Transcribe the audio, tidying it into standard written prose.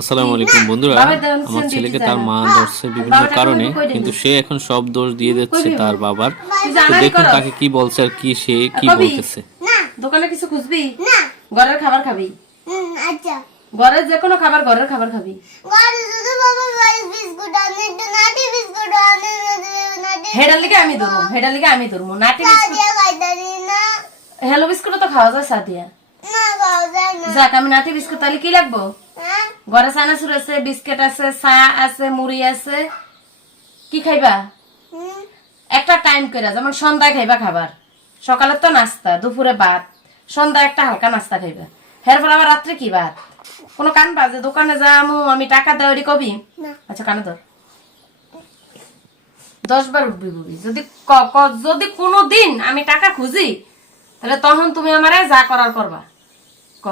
আসসালামু আলাইকুম বন্ধুরা, আমার ছেলেকে তার মা ধরছে বিভিন্ন কারণে, কিন্তু সে এখন সব দোষ দিয়ে দিচ্ছে তার বাবার। তো দেখুন তাকে কি বলছে আর কি সে কি বলতেছে। দোকানে কিছু খুঁজবি না, ঘরের খাবার খাবি। আচ্ছা, ঘরের যে কোনো খাবার, ঘরের খাবার খাবি। ঘরে শুধু বাবা রাইস বিস্কুট আনে, একটু নাটি বিস্কুট আনে, নাটি হেডার লিগে আমি ধরবো, হেডার লিগে আমি ধরবো। নাটি বিস্কুট খাইতারি না, হ্যালো বিস্কুট তো খাওয়া যায় সাদিয়া না, খাওয়া যায় না। যাক, আমি নাটি বিস্কুট তাহলে কি লাগবো? ঘরে চানাচুর আছে, বিস্কিট আছে, চা আছে, মুড়ি আছে। কি খাইবা? একটা টাইম করে, যেমন সন্ধ্যায় খাইবা খাবার, সকালে তো নাস্তা, দুপুরে ভাত, সন্ধ্যায় একটা হালকা নাস্তা খাইবা। এরপর আবার রাত্রে কি ভাত? কোনো কান বাজে দোকানে যামু আমি টাকা দেওয়ারি কবি? আচ্ছা, কানে ধর। 10 বার উঠবি বুবি। যদি কোনো দিন আমি টাকা খুঁজি, তাহলে তখন তুমি আমারে যা করার করবা। ক